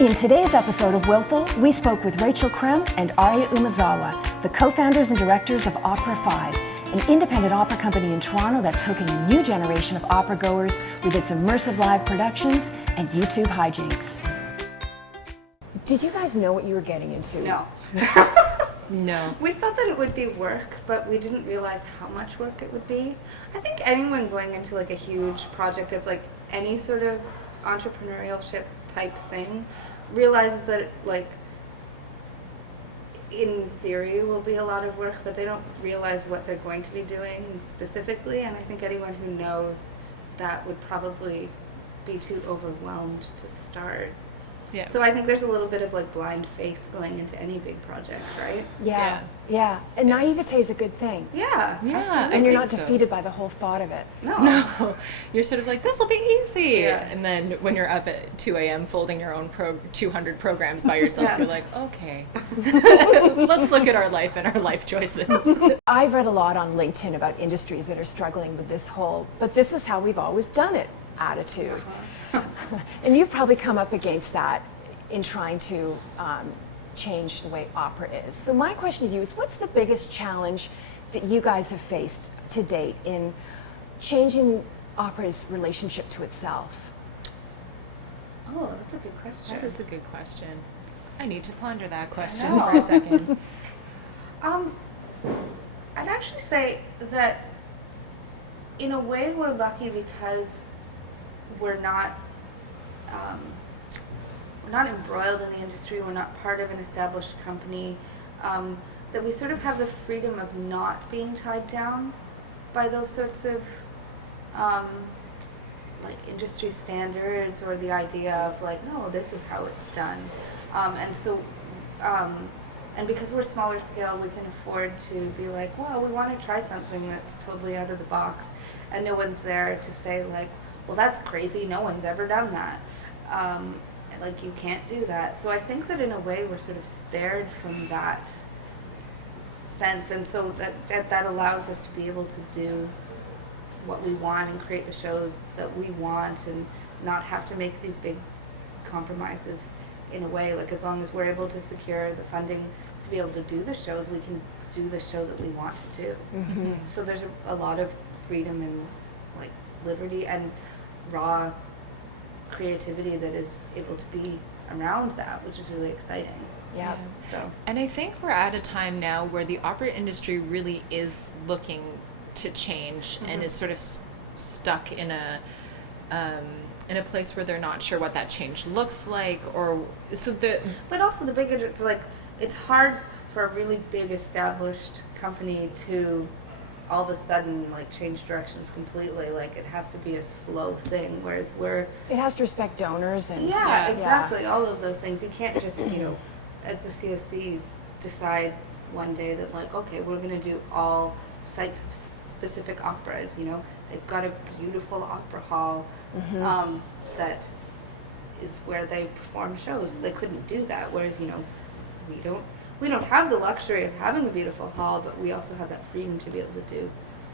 In today's episode of Willful, we spoke with Rachel Krehm and Aria Umezawa, the co-founders and directors of Opera 5, an independent opera company in Toronto that's hooking a new generation of opera goers with its immersive live productions and YouTube hijinks. Did you guys know what you were getting into? No. No. We thought that it would be work, but we didn't realize how much work it would be. I think anyone going into like a huge project of like any sort of entrepreneurship type thing realizes that like in theory will be a lot of work, but they don't realize what they're going to be doing specifically, and I think anyone who knows that would probably be too overwhelmed to start. Yeah. So I think there's a little bit of like blind faith going into any big project, right? Yeah. And naivété is a good thing. Yeah. Yeah. And you're not so. defeated by the whole thought of it. No. You're sort of like, this will be easy. Yeah. And then when you're up at 2 a.m. folding your own 200 programs by yourself, Yes. you're like, okay, let's look at our life and our life choices. I've read a lot on LinkedIn about industries that are struggling with this whole, but this is how we've always done it attitude. And you've probably come up against that in trying to change the way opera is. So my question to you is, what's the biggest challenge that you guys have faced to date in changing opera's relationship to itself? Oh, that's a good question. That is a good question. I need to ponder that question know. for a second. I'd actually say that in a way we're lucky because we're not embroiled in the industry, we're not part of an established company, that we sort of have the freedom of not being tied down by those sorts of like industry standards or the idea of like, no, this is how it's done. And because we're smaller scale, we can afford to be like, well, we want to try something that's totally out of the box, and no one's there to say like, well, that's crazy, no one's ever done that. Like, you can't do that. So I think that in a way we're sort of spared from that sense, and so that allows us to be able to do what we want and create the shows that we want and not have to make these big compromises in a way. Like, as long as we're able to secure the funding to be able to do the shows, we can do the show that we want to do. Mm-hmm. So there's a lot of freedom and like liberty and raw creativity that is able to be around that, which is really exciting. Yeah. So And I think we're at a time now where the opera industry really is looking to change and is sort of stuck in a place where they're not sure what that change looks like, or so the. but also the bigger, like, it's hard for a really big established company to all of a sudden like change directions completely. Like, it has to be a slow thing, whereas It has to respect donors and yeah, exactly, all of those things. You can't just, as the COC decide one day that like, okay, we're going to do all site specific operas. They've got a beautiful opera hall that is where they perform shows. They couldn't do that, whereas we don't have the luxury of having a beautiful hall, but we also have that freedom to be able to do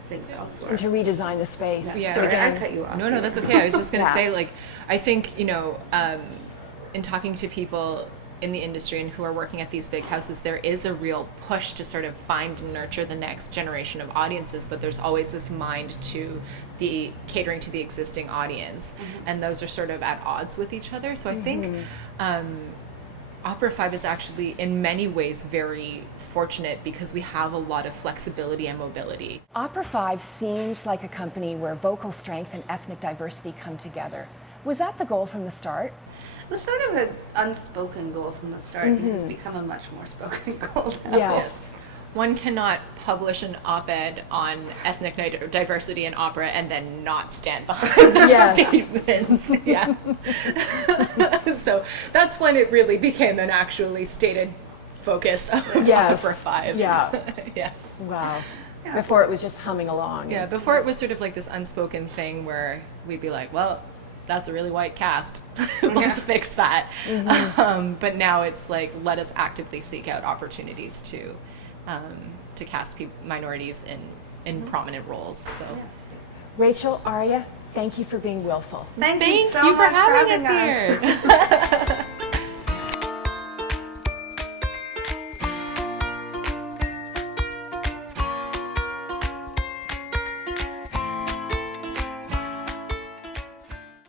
things elsewhere. and to redesign the space. Yeah. Sorry, again, I cut you off. No, that's okay. I was just going to Yeah. say, like, I think, in talking to people in the industry and who are working at these big houses, there is a real push to sort of find and nurture the next generation of audiences, but there's always this mind to the catering to the existing audience, and those are sort of at odds with each other. So I think Opera 5 is actually in many ways very fortunate because we have a lot of flexibility and mobility. Opera 5 seems like a company where vocal strength and ethnic diversity come together. Was that the goal from the start? It was sort of an unspoken goal from the start, and it's become a much more spoken goal now. Yes. One cannot publish an op-ed on ethnic diversity in opera and then not stand behind those Yes. statements. Yeah. So that's when it really became an actually stated focus of Yes. Opera 5. Yeah. Yeah. Wow. Yeah. Before it was just humming along. Yeah, before it was sort of like this unspoken thing where we'd be like, well, that's a really white cast. Let's fix that. But now it's like, let us actively seek out opportunities to cast minorities in prominent roles. So. Rachel, Aria, thank you for being willful. Thank you so you for much having us us here.